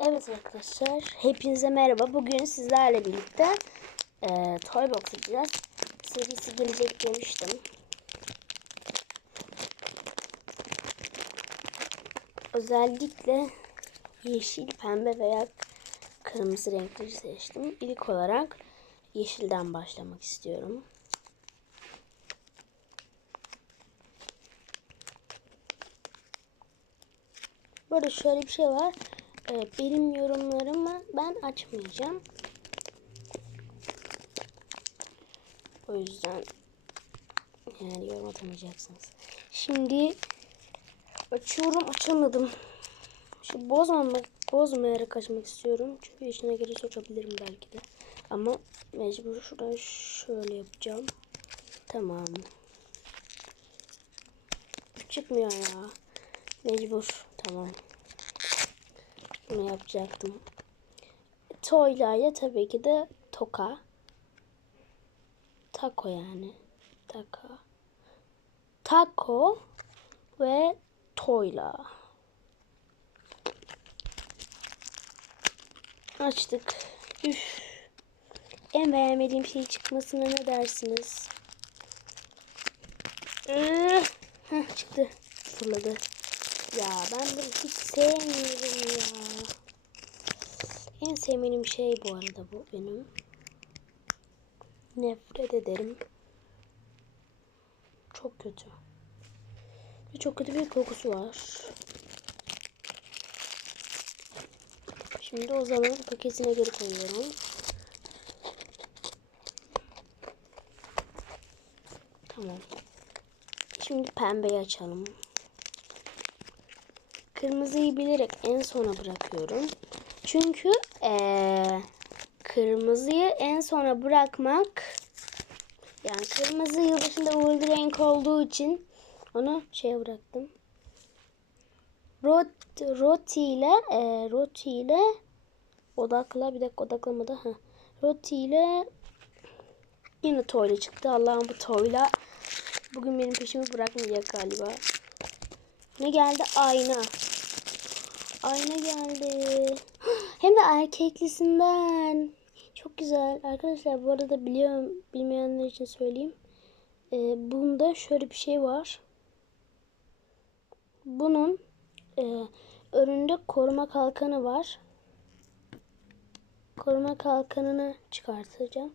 Evet arkadaşlar, hepinize merhaba. Bugün sizlerle birlikte e, Toy Box açacağız. Serisi gelecek demiştim. Özellikle yeşil, pembe veya kırmızı renkleri seçtim. İlk olarak yeşilden başlamak istiyorum. Burada şöyle bir şey var. Ee, benim yorumlarımı ben açmayacağım. O yüzden yani yorum atamayacaksınız. Şimdi açıyorum açamadım. Şimdi bozmamak, bozmayarak açmak istiyorum. Çünkü işine gelirse açabilirim belki de. Ama mecbur şuradan şöyle yapacağım. Tamam. Çıkmıyor ya. Mecbur. Tamam. Bunu yapacaktım. Toylayla tabii ki de toka. Taco yani. Taka. Taco ve toyla. Açtık. Üf. En beğenmediğim şey çıkmasına ne dersiniz? Heh, çıktı. Fırladı. Ya ben bunu hiç sevmiyorum ya. En sevmediğim şey bu arada bu benim. Nefret ederim. Çok kötü. Ve çok kötü bir kokusu var. Şimdi o zaman paketine geri koyuyorum. Tamam. Şimdi pembeyi açalım. Kırmızıyı bilerek en sona bırakıyorum. Çünkü ee, kırmızıyı en sona bırakmak yani kırmızı yılbaşında uğurlu renk olduğu için onu şeye bıraktım. Rot, roti ile e, roti ile odakla bir dakika odaklamadı. Ha. Roti ile yine toyla çıktı. Allah'ım bu toyla bugün benim peşimi bırakmayacak galiba. Ne geldi? Ayna. Ayna geldi. Hem de erkeklisinden. Çok güzel. Arkadaşlar bu arada biliyorum bilmeyenler için söyleyeyim. Ee, bunda şöyle bir şey var. Bunun e, önünde koruma kalkanı var. Koruma kalkanını çıkartacağım.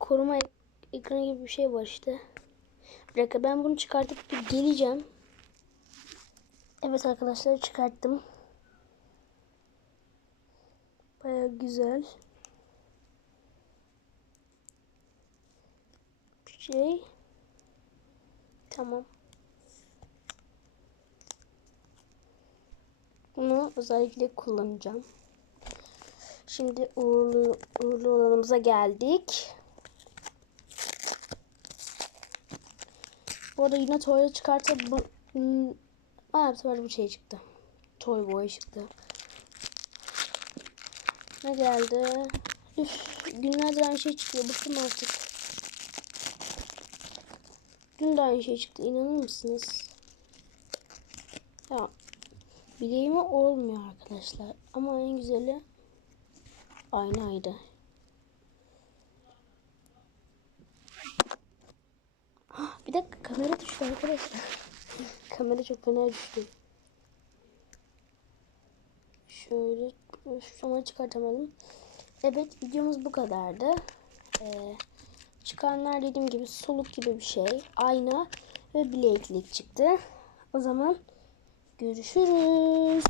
Koruma ek ekranı gibi bir şey var işte. Bir dakika ben bunu çıkartıp bir geleceğim. Evet arkadaşlar çıkarttım. Baya güzel. Bir şey. Tamam. Bunu özellikle kullanacağım. Şimdi uğurlu, uğurlu olanımıza geldik. Bu arada yine toyla çıkartıp Aa bu sefer bu şey çıktı. Toy boy çıktı. Ne geldi? Üf, günlerdir aynı şey çıkıyor. Bıktım artık. Dün de aynı şey çıktı. İnanır mısınız? Ya bileğime olmuyor arkadaşlar. Ama en güzeli aynaydı. Bir dakika kamera düştü arkadaşlar. Kamera çok fena düştü. Şöyle şu çıkartamadım. Evet videomuz bu kadardı. Ee, çıkanlar dediğim gibi soluk gibi bir şey. Ayna ve bileklik çıktı. O zaman görüşürüz.